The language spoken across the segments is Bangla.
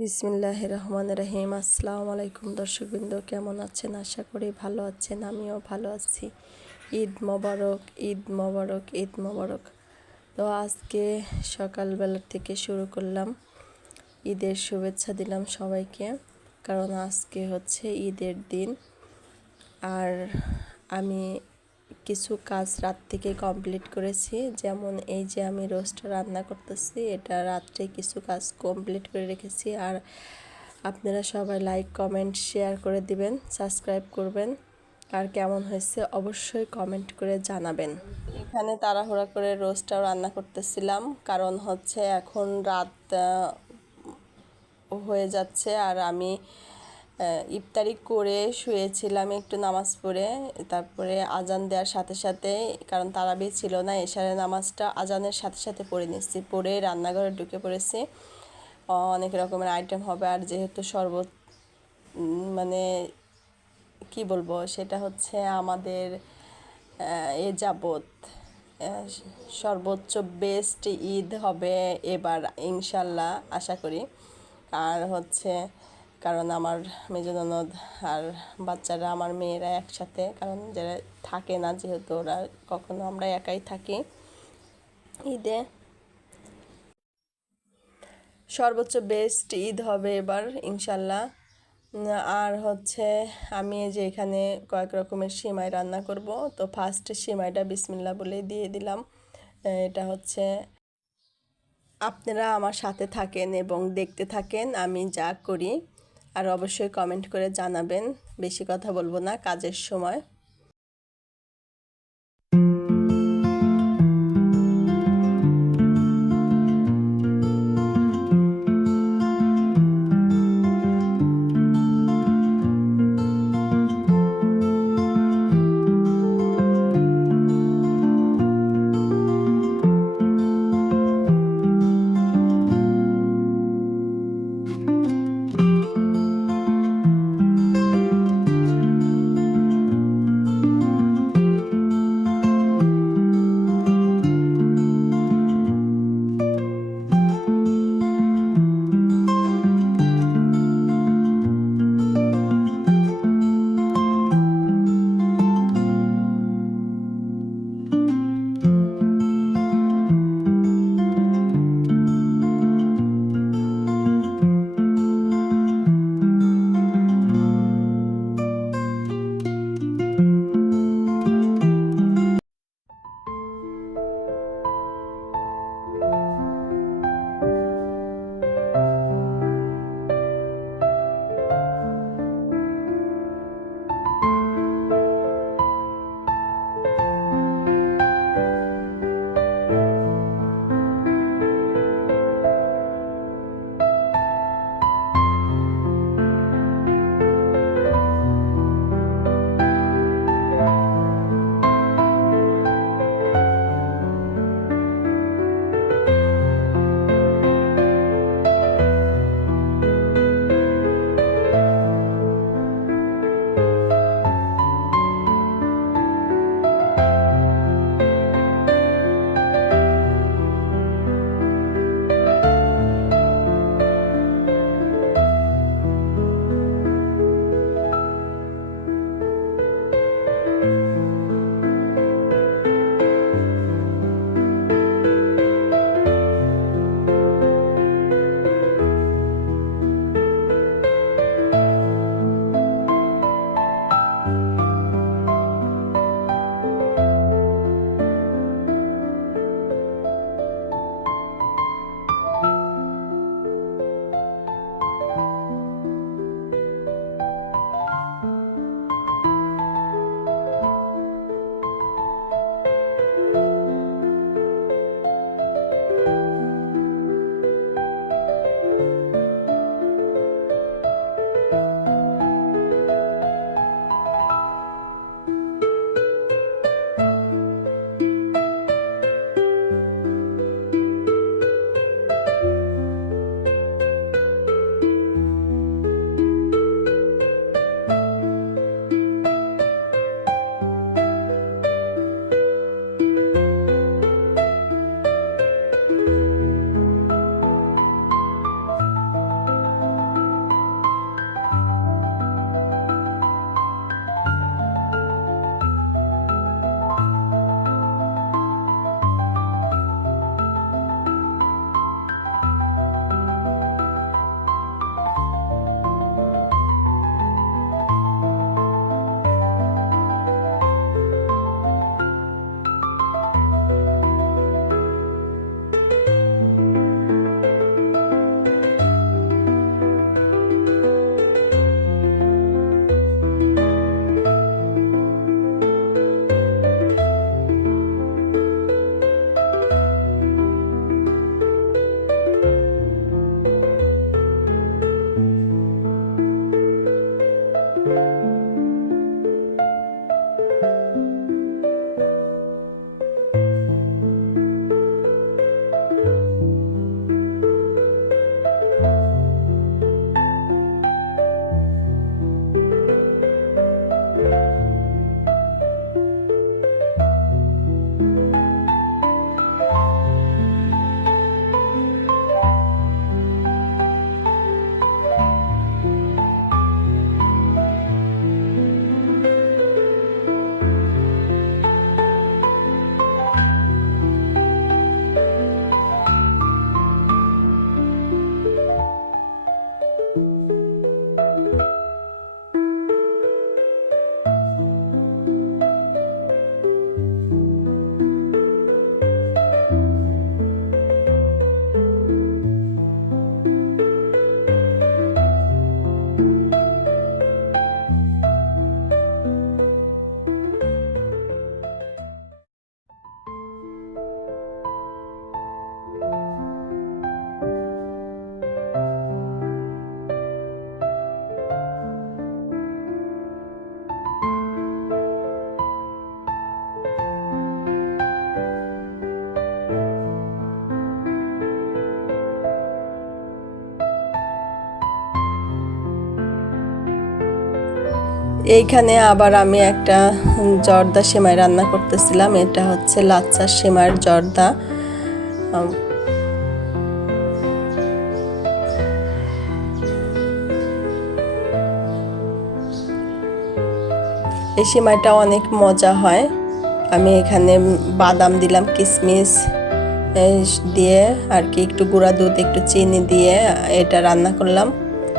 বিসমিল্লাহির রহমানির রহিম। আসসালামু আলাইকুম দর্শকবৃন্দ, কেমন আছেন? আশা করি ভালো আছেন, আমিও ভালো আছি। ঈদ মোবারক, ঈদ মোবারক, ঈদ মোবারক। তো আজকে সকালবেলা থেকে শুরু করলাম, ঈদের শুভেচ্ছা দিলাম সবাইকে, কারণ আজকে হচ্ছে ঈদের দিন। আর আমি কিছু কাজ রাত থেকে কমপ্লিট করেছি, যেমন এই যে আমি রোস্ট রান্না করতেছি, এটা রাত্রে কিছু কাজ কমপ্লিট করে রেখেছি। আর আপনারা সবাই লাইক কমেন্ট শেয়ার করে দিবেন, সাবস্ক্রাইব করবেন, আর কেমন হয়েছে অবশ্যই কমেন্ট করে জানাবেন। এখানে তাড়াহুড়া করে রোস্টটাও রান্না করতেছিলাম, কারণ হচ্ছে এখন রাত হয়ে যাচ্ছে। আর আমি ইফতারি করে শুয়েছিলাম একটু নামাজ পড়ে, তারপরে আজান দেওয়ার সাথে সাথে, কারণ তারাবি ছিল না, এশারের নামাজটা আজানের সাথে সাথে পড়ে নিচ্ছি, পড়ে রান্নাঘরে ঢুকে পড়েছি। অনেক রকমের আইটেম হবে, আর যেহেতু শরবত মানে কি বলবো, সেটা হচ্ছে আমাদের এ যাবত সর্বোচ্চ বেস্ট ঈদ হবে এবার ইনশাল্লাহ, আশা করি। আর হচ্ছে কারণ আমার মেজো ননদ আর বাচ্চারা, আমার মেয়েরা একসাথে, কারণ যারা থাকে না, যেহেতু ওরা কখনো, আমরা একাই থাকি ঈদে। সর্বোচ্চ বেস্ট ঈদ হবে এবার ইনশাল্লাহ। আর হচ্ছে আমি যে এখানে কয়েক রকমের সিমাই রান্না করব, তো ফার্স্টে সিমাইটা বিসমিল্লাহ বলে দিয়ে দিলাম। এটা হচ্ছে, আপনারা আমার সাথে থাকেন এবং দেখতে থাকেন আমি যা করি, আর অবশ্যই কমেন্ট করে জানাবেন। বেশি কথা বলবো না, কাজের সময়। এইখানে আবার আমি একটা জর্দা সেমাই রান্না করতেছিলাম। এটা হচ্ছে লাচ্ছার সেমাইয়ের জর্দা। এই সেমাইটা অনেক মজা হয়। আমি এখানে বাদাম দিলাম, কিশমিশ দিয়ে আর কি, একটু গুঁড়া দুধ, একটু চিনি দিয়ে এটা রান্না করলাম।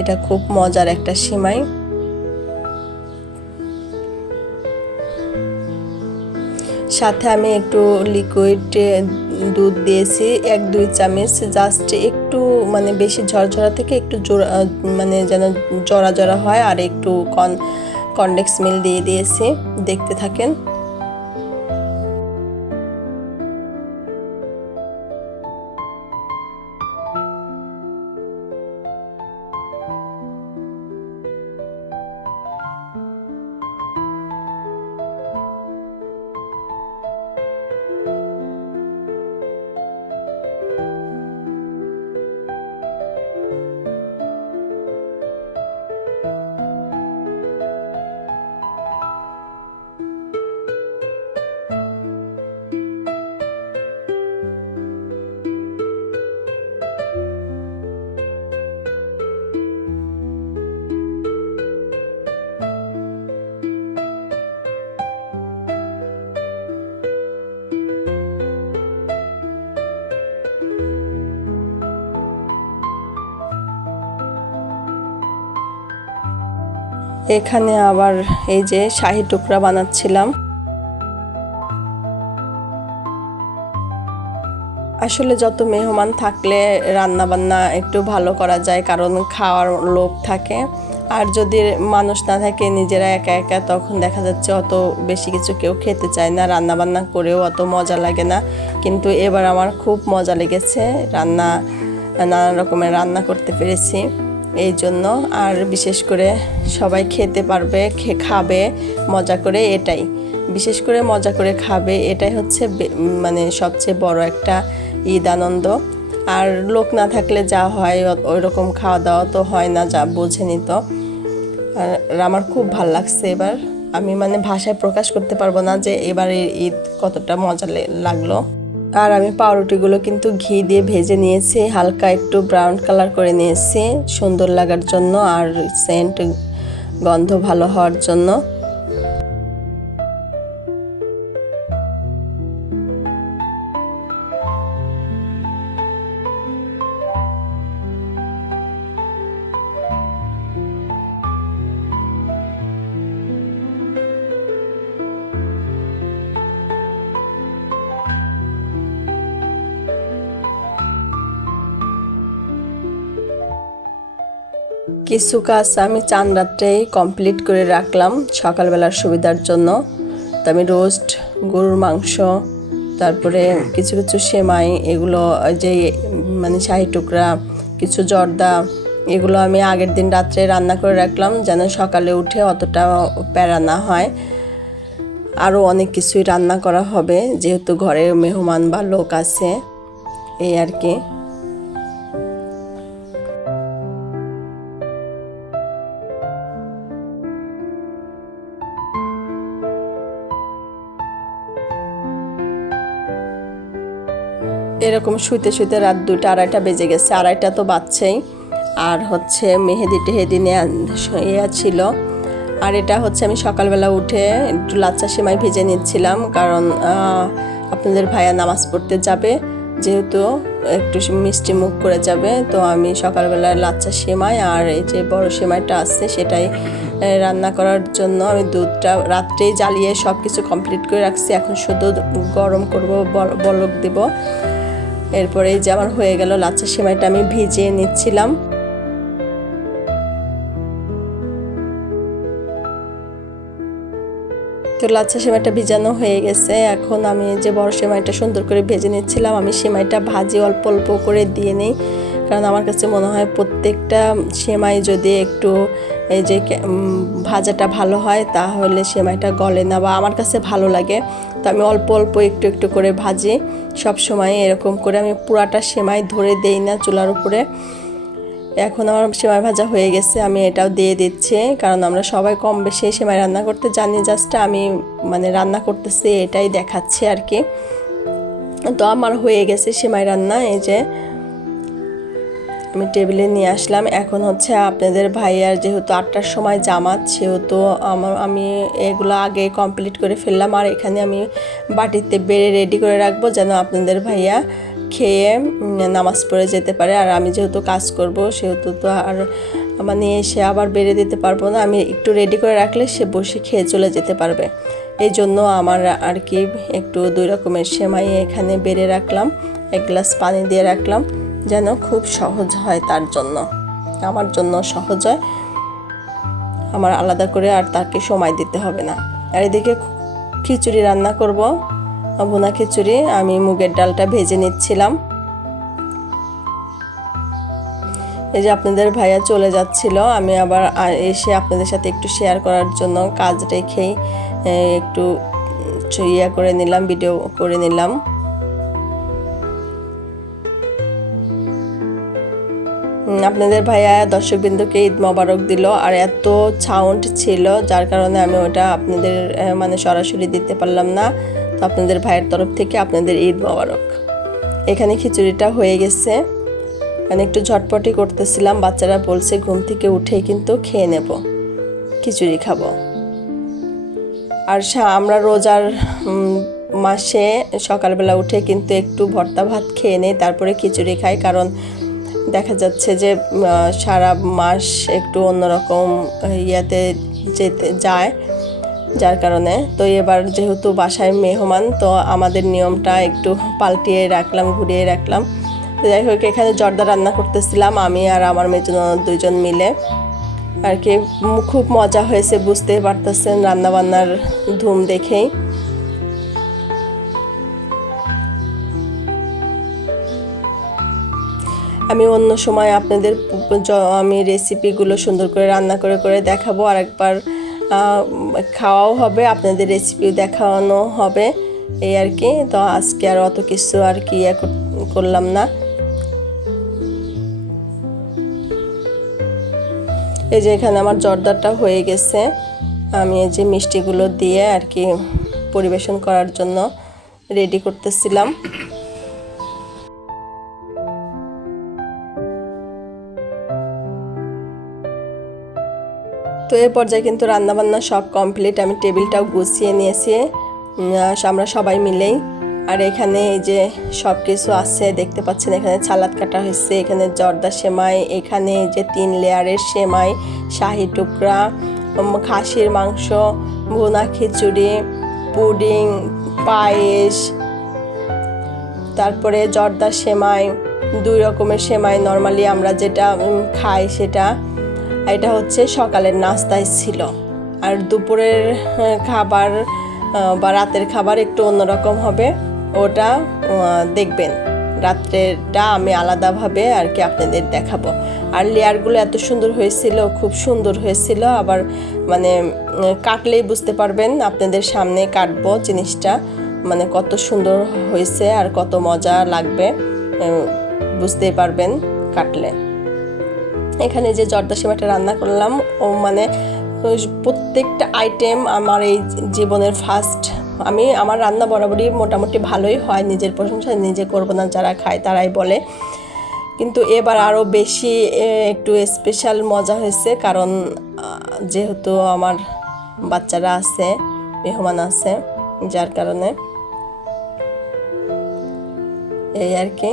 এটা খুব মজার একটা সেমাই। সাথে আমি একটু লিকুইড দুধ দিয়েছি 1-2 চামচ, জাস্ট একটু মানে বেশি ঝরঝরা থেকে একটু মানে যেন জড়া জড়া হয়, আর একটু কনডেন্স মিল্ক দিয়ে দিয়েছি। দেখতে থাকেন। এখানে আবার এই যে শাহি টুকরা বানাচ্ছিলাম। আসলে যত মেহমান থাকলে রান্না বান্না একটু ভালো করা যায়, কারণ খাওয়ার লোভ থাকে। আর যদি মানুষ না থাকে, নিজেরা একা একা, তখন দেখা যাচ্ছে অত বেশি কিছু কেউ খেতে চায় না, রান্না বান্না করেও অত মজা লাগে না। কিন্তু এবার আমার খুব মজা লেগেছে, নানা রকমের রান্না করতে পেরেছি এই জন্য। আর বিশেষ করে সবাই খেতে পারবে, খাবে মজা করে, এটাই বিশেষ করে মজা করে খাবে, এটাই হচ্ছে মানে সবচেয়ে বড় একটা ঈদ আনন্দ। আর লোক না থাকলে যা হয় ওই রকম খাওয়া দাওয়া তো হয় না, যা বোঝেনি তো। আর আমার খুব ভাল লাগছে এবার। আমি মানে ভাষায় প্রকাশ করতে পারবো না যে এবারের ঈদ কতটা মজা লাগলো। আর আমি পাউরুটিগুলো কিন্তু ঘি দিয়ে ভেজে নিয়েছি, হালকা একটু ব্রাউন কালার করে নিয়েছি সুন্দর লাগার জন্য, আর সেন্ট গন্ধ ভালো হওয়ার জন্য। কিছু কাজ আমি চান রাত্রেই কমপ্লিট করে রাখলাম সকালবেলার সুবিধার জন্য। তো আমি রোস্ট, গরুর মাংস, তারপরে কিছু কিছু সেমাই, এগুলো যে মানে শাহি টুকরা, কিছু জর্দা, এগুলো আমি আগের দিন রাত্রে রান্না করে রাখলাম, যেন সকালে উঠে অতটা প্যারা না হয়। আরও অনেক কিছুই রান্না করা হবে, যেহেতু ঘরে মেহমান বা লোক আছে, এই আর কি। এরকম শুইতে শুইতে রাত 2টা-2:30 বেজে গেছে, 2:30 তো বাজছেই। আর হচ্ছে মেহেদি টেহেদি নেওয়া ছিল। আর এটা হচ্ছে আমি সকালবেলা উঠে একটু লাচ্ছা সেমাই ভেজে নিচ্ছিলাম, কারণ আপনাদের ভাইয়া নামাজ পড়তে যাবে, যেহেতু একটু মিষ্টি মুখ করে যাবে। তো আমি সকালবেলা লাচ্ছা সেমাই আর এই যে বড় সেমাইটা আছে সেটাই রান্না করার জন্য আমি দুধটা রাত্রেই জ্বালিয়ে সব কিছু কমপ্লিট করে রাখছি। এখন শুধু গরম করব, বলক দেব। এরপরে এই যে আমার হয়ে গেল লাচ্ছা সেমাইটা আমি ভিজিয়ে নিচ্ছিলাম। তো লাচ্ছা সেমাইটা ভিজানো হয়ে গেছে। এখন আমি যে বড় সেমাইটা সুন্দর করে ভেজে নিচ্ছিলাম, আমি সেমাইটা ভাজি অল্প অল্প করে দিয়ে নিই, কারণ আমার কাছে মনে হয় প্রত্যেকটা সেমাই যদি একটু এই যে ভাজাটা ভালো হয়, তাহলে সেমাইটা গলে না, বা আমার কাছে ভালো লাগে। তো আমি অল্প অল্প একটু একটু করে ভাজি সব সময়, এরকম করে আমি পুরাটা সেমাই ধরে দেই না চুলার উপরে। এখন আমার সেমাই ভাজা হয়ে গেছে, আমি এটাও দিয়ে দিচ্ছি, কারণ আমরা সবাই কম বেশি সেমাই রান্না করতে জানি। জাস্ট আমি মানে রান্না করতেছি এটাই দেখাচ্ছি আর কি। তো আমার হয়ে গেছে সেমাই রান্না। এই যে আমি টেবিলে নিয়ে আসলাম। এখন হচ্ছে আপনাদের ভাইয়ার যেহেতু 8টার সময় জামাত, সেহেতু আমি এগুলো আগে কমপ্লিট করে ফেললাম। আর এখানে আমি বাটিতে বেড়ে রেডি করে রাখবো, যেন আপনাদের ভাইয়া খেয়ে নামাজ পড়ে যেতে পারে। আর আমি যেহেতু কাজ করব, সেহেতু তো আর মানে এসে আবার বেড়ে দিতে পারবো না। আমি একটু রেডি করে রাখলে সে বসে খেয়ে চলে যেতে পারবে। এই জন্য আমার আর কি একটু 2 রকমের সেমাই এখানে বেড়ে রাখলাম, 1 গ্লাস পানি দিয়ে রাখলাম, যেন খুব সহজ হয় তার জন্য, আমার জন্য সহজ হয়, আমার আলাদা করে আর তাকে সময় দিতে হবে না। আর এদিকে খিচুড়ি রান্না করব, ভুনা খিচুড়ি। আমি মুগের ডালটা ভেজে নিচ্ছিলাম। এই যে আপনাদের ভাইয়া চলে যাচ্ছিল, আমি আবার এসে আপনাদের সাথে একটু শেয়ার করার জন্য কাজ রেখেই একটু করে নিলাম, ভিডিও করে নিলাম। আপনাদের ভাইয়া দর্শকবৃন্দকে ঈদ মোবারক দিল, আর এত সাউন্ড ছিল যার কারণে আমি ওটা আপনাদের মানে সরাসরি দিতে পারলাম না। তো আপনাদের ভাইয়ের তরফ থেকে আপনাদের ঈদ মোবারক। এখানে খিচুড়িটা হয়ে গেছে, মানে একটু ঝটপটি করতেছিলাম। বাচ্চারা বলছে ঘুম থেকে উঠেই কিন্তু খেয়ে নেব, খিচুড়ি খাবো। আর আমরা রোজার মাসে সকালবেলা উঠে কিন্তু একটু ভর্তা ভাত খেয়ে নেই, তারপরে খিচুড়ি খাই, কারণ দেখা যাচ্ছে যে সারা মাস একটু অন্যরকম ইয়াতে যেতে যায়, যার কারণে। তো এবার যেহেতু বাসায় মেহমান, তো আমাদের নিয়মটা একটু পাল্টিয়ে রাখলাম, ঘুরিয়ে রাখলাম। তো যাই হোক, এখানে জর্দা রান্না করতেছিলাম আমি আর আমার মেয়ে দুজন মিলে আর কি। খুব মজা হয়েছে, বুঝতেই পারতেছেন রান্নাবান্নার ধুম দেখেই। আমি অন্য সময় আপনাদের আমি রেসিপিগুলো সুন্দর করে রান্না করে করে দেখাবো, আর একবার খাওয়াও হবে, আপনাদের রেসিপি দেখানো হবে, এই আর কি। তো আজকে আর অত কিছু আর কি করলাম না। এই যে এখানে আমার জর্দাটা হয়ে গেছে, আমি এই যে মিষ্টিগুলো দিয়ে আর কি পরিবেশন করার জন্য রেডি করতেছিলাম। তো এই পর্যায়ে কিন্তু রান্নাবান্না সব কমপ্লিট, আমি টেবিলটাও গুছিয়ে নিয়েছি আমরা সবাই মিলেই। আর এখানে এই যে সব কিছু আছে দেখতে পাচ্ছেন, এখানে সালাদ কাটা হয়েছে, এখানে জর্দা সেমাই, এখানে যে 3 লেয়ারের সেমাই, শাহি টুকরা, খাসির মাংস, ভুনা খিচুড়ি, পুডিং, পায়েস, তারপরে জর্দা সেমাই, 2 রকমের সেমাই নর্মালি আমরা যেটা খাই সেটা। এটা হচ্ছে সকালের নাস্তায় ছিল। আর দুপুরের খাবার বা রাতের খাবার একটু অন্যরকম হবে, ওটা দেখবেন। রাত্রেটা আমি আলাদাভাবে আর কি আপনাদের দেখাবো। আর লেয়ারগুলো এত সুন্দর হয়েছিল, খুব সুন্দর হয়েছিল। আবার মানে কাটলেই বুঝতে পারবেন, আপনাদের সামনে কাটবো জিনিসটা, মানে কত সুন্দর হয়েছে আর কত মজা লাগবে বুঝতেই পারবেন কাটলে। এখানে যে জর্দা সেমাইটা রান্না করলাম, ও মানে প্রত্যেকটা আইটেম আমার এই জীবনের ফার্স্ট। আমার রান্না বরাবরই মোটামুটি ভালোই হয়, নিজের প্রশংসা নিজে করবো না, যারা খায় তারাই বলে। কিন্তু এবার আরও বেশি একটু স্পেশাল মজা হয়েছে, কারণ যেহেতু আমার বাচ্চারা আছে, মেহমান আছে, যার কারণে এই আর কি।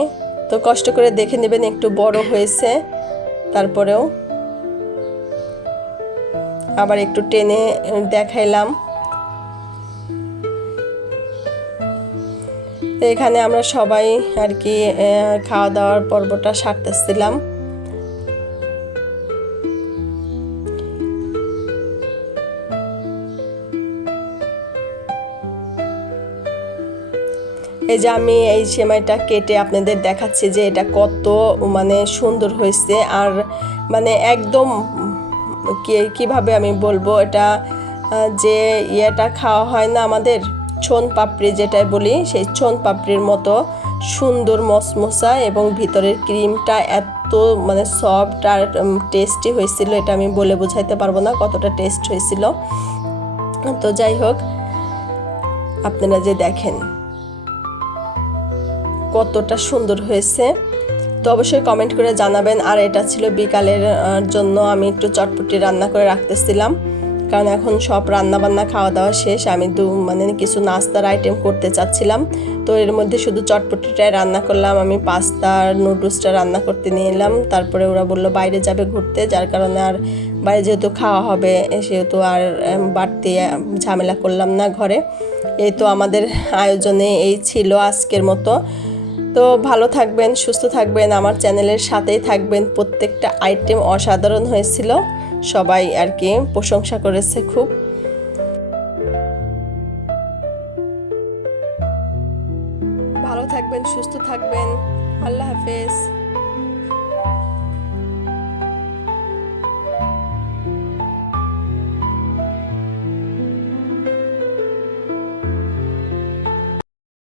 তো কষ্ট করে দেখে নেবেন, একটু বড় হয়েছে, তারপরেও আবার একটু টেনে দেখাইলাম। তো এখানে আমরা সবাই আর কি খাওয়া দাওয়ার পর্বটা সারতেছিলাম। এই যে আমি এই সেমাইটা কেটে আপনাদের দেখাচ্ছি যে এটা কত মানে সুন্দর হয়েছে। আর মানে একদম কিভাবে আমি বলবো, এটা যে ইয়েটা খাওয়া হয় না আমাদের ছোন পাপড়ি যেটাই বলি, সেই ছোন পাপড়ির মতো সুন্দর মসমসা, এবং ভিতরের ক্রিমটা এত এত মানে সফট আর টেস্টি হয়েছিল, এটা আমি বলে বোঝাইতে পারবো না কতটা টেস্ট হয়েছিল। তো যাই হোক, আপনারা যে দেখেন কতটা সুন্দর হয়েছে, তো অবশ্যই কমেন্ট করে জানাবেন। আর এটা ছিল বিকালের জন্য আমি একটু চটপটি রান্না করে রাখতেছিলাম, কারণ এখন সব রান্না বান্না খাওয়া দাওয়া শেষ। আমি মানে কিছু নাস্তার আইটেম করতে চাচ্ছিলাম, তো এর মধ্যে শুধু চটপটিটাই রান্না করলাম। আমি পাস্তা আর নুডলসটা রান্না করতে নিয়ে এলাম। তারপরে ওরা বললো বাইরে যাবে ঘুরতে, যার কারণে আর বাইরে যেহেতু খাওয়া হবে সেহেতু আর বাড়তি ঝামেলা করলাম না ঘরে। এই তো আমাদের আয়োজনে এই ছিল আজকের মতো। তো ভালো থাকবেন, সুস্থ থাকবেন, আমার চ্যানেলের সাথেই থাকবেন। প্রত্যেকটা আইটেম অসাধারণ হয়েছিল, সবাই আর কি প্রশংসা করেছে খুব। ভালো থাকবেন, সুস্থ থাকবেন, আল্লাহ হাফেজ।